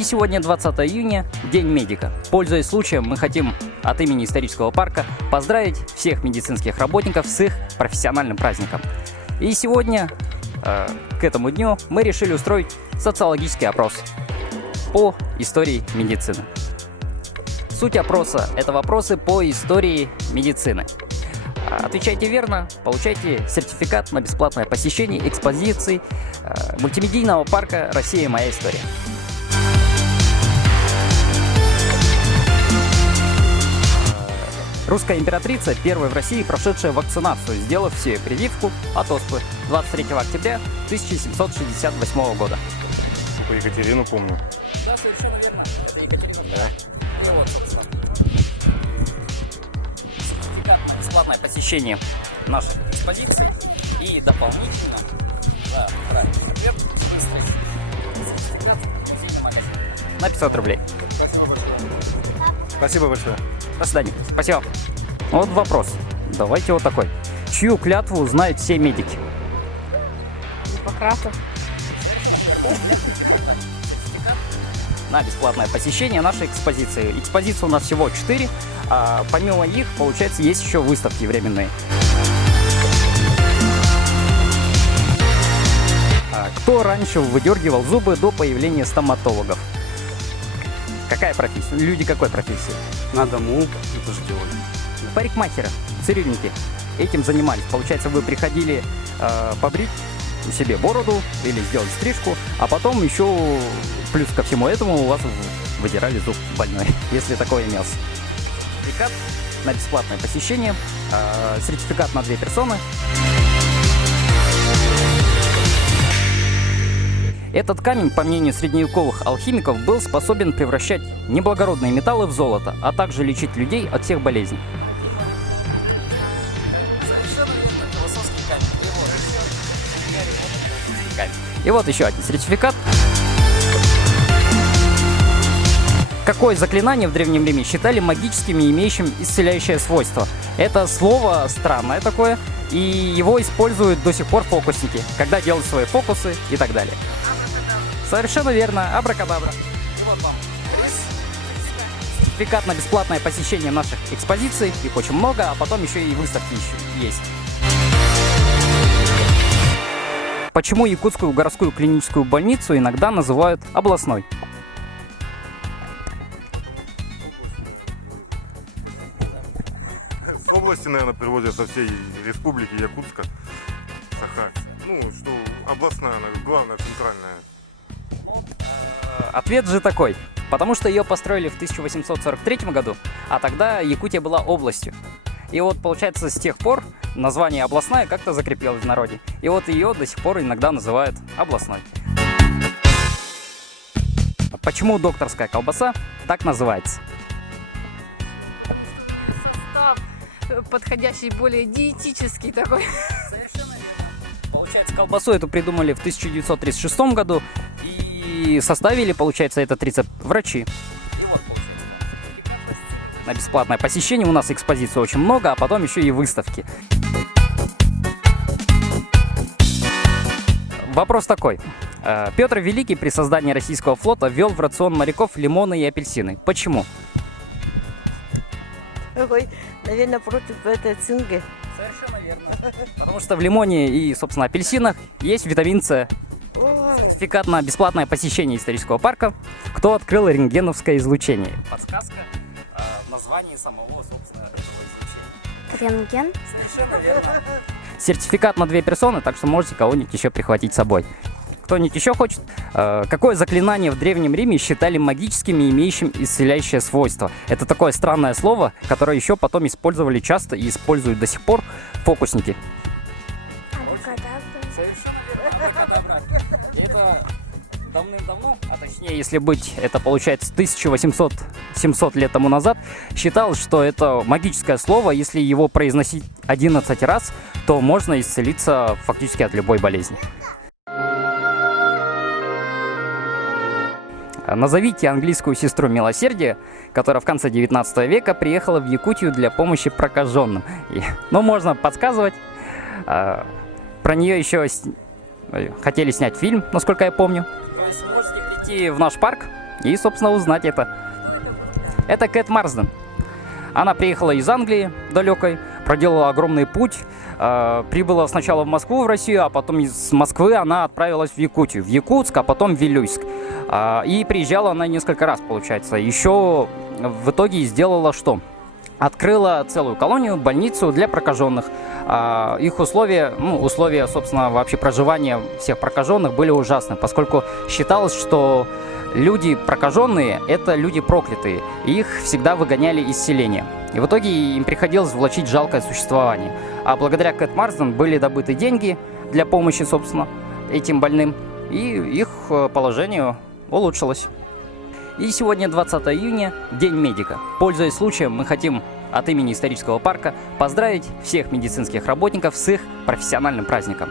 И сегодня 20 июня, День медика. Пользуясь случаем, мы хотим от имени исторического парка поздравить всех медицинских работников с их профессиональным праздником. И сегодня, к этому дню, мы решили устроить социологический опрос по истории медицины. Суть опроса – это вопросы по истории медицины. Отвечайте верно, получайте сертификат на бесплатное посещение экспозиции мультимедийного парка «Россия. Моя история». Русская императрица, первая в России, прошедшая вакцинацию, сделав себе прививку от оспы 23 октября 1768 года. По Екатерину помню. Да, совершенно верно. Это Екатерина. Да. И вот, собственно, сертификат на бесплатное посещение нашей экспозиции и дополнительно за правильный ответ сертификат в музейный магазин на 500 рублей. Спасибо большое. Спасибо большое. До свидания. Спасибо. Вот вопрос. Давайте вот такой. Чью клятву знают все медики? Гиппократа. На бесплатное посещение нашей экспозиции. Экспозиции у нас всего 4, а помимо их, получается, есть еще выставки временные. Кто раньше выдергивал зубы до появления стоматологов? Какая профессия? Люди какой профессии? На дому это же делали. Парикмахеры, цирюльники этим занимались. Получается, вы приходили побрить себе бороду или сделать стрижку, а потом еще плюс ко всему этому у вас выдирали зуб больной, если такое имелся. Сертификат на бесплатное посещение, сертификат на 2 персоны. Этот камень, по мнению средневековых алхимиков, был способен превращать неблагородные металлы в золото, а также лечить людей от всех болезней. И вот еще один сертификат. Какое заклинание в Древнем Риме считали магическим и имеющим исцеляющее свойство? Это слово странное такое, и его используют до сих пор фокусники, когда делают свои фокусы и так далее. Совершенно верно, абракадабра. Вот вам сертификат на бесплатное посещение наших экспозиций, их очень много, а потом еще и выставки еще есть. Почему Якутскую городскую клиническую больницу иногда называют областной? С области, наверное, переводят со всей республики Якутска. Саха. Ну, что областная, главная, центральная. Ответ же такой. Потому что ее построили в 1843 году, а тогда Якутия была областью. И вот, получается, с тех пор название областная как-то закрепилось в народе. И вот ее до сих пор иногда называют областной. Почему докторская колбаса так называется? Состав подходящий, более диетический такой. Совершенно верно. Получается, колбасу эту придумали в 1936 году. И составили, получается, этот рецепт врачи. И вот, получается, на бесплатное посещение у нас экспозиций очень много, а потом еще и выставки. Вопрос такой. Петр Великий при создании российского флота ввел в рацион моряков лимоны и апельсины. Почему? Ой, наверное, против этой цинги. Совершенно верно. Потому что в лимоне и, собственно, апельсинах есть витамин С. Сертификат на бесплатное посещение исторического парка. Кто открыл рентгеновское излучение? Подсказка в названии самого, собственно, этого излучения. Рентген. Совершенно верно. Сертификат на 2 персоны, так что можете кого-нибудь еще прихватить с собой. Кто-нибудь еще хочет? Какое заклинание в Древнем Риме считали магическим и имеющим исцеляющее свойство? Это такое странное слово, которое еще потом использовали часто и используют до сих пор фокусники. Совершенно верно. Это давным-давно, а точнее, если быть, это получается 1800-700 лет тому назад, считалось, что это магическое слово. Если его произносить 11 раз, то можно исцелиться фактически от любой болезни. Назовите английскую сестру милосердия, которая в конце 19 века приехала в Якутию для помощи прокаженным. Ну, можно подсказывать. Про нее еще хотели снять фильм, насколько я помню. То есть можете прийти в наш парк и, собственно, узнать это. Это Кэт Марсден. Она приехала из Англии далекой, проделала огромный путь, прибыла сначала в Москву, в Россию, а потом из Москвы она отправилась в Якутию, в Якутск, а потом в Вилюйск. И приезжала она несколько раз, получается. Еще в итоге сделала что? Открыла целую колонию, больницу для прокаженных. Их условия, условия, собственно, вообще проживания всех прокаженных были ужасны, поскольку считалось, что люди прокаженные – это люди проклятые, и их всегда выгоняли из селения. И в итоге им приходилось влачить жалкое существование. А благодаря Кэт Марсден были добыты деньги для помощи, собственно, этим больным, и их положение улучшилось. И сегодня 20 июня, День медика. Пользуясь случаем, мы хотим от имени исторического парка поздравить всех медицинских работников с их профессиональным праздником.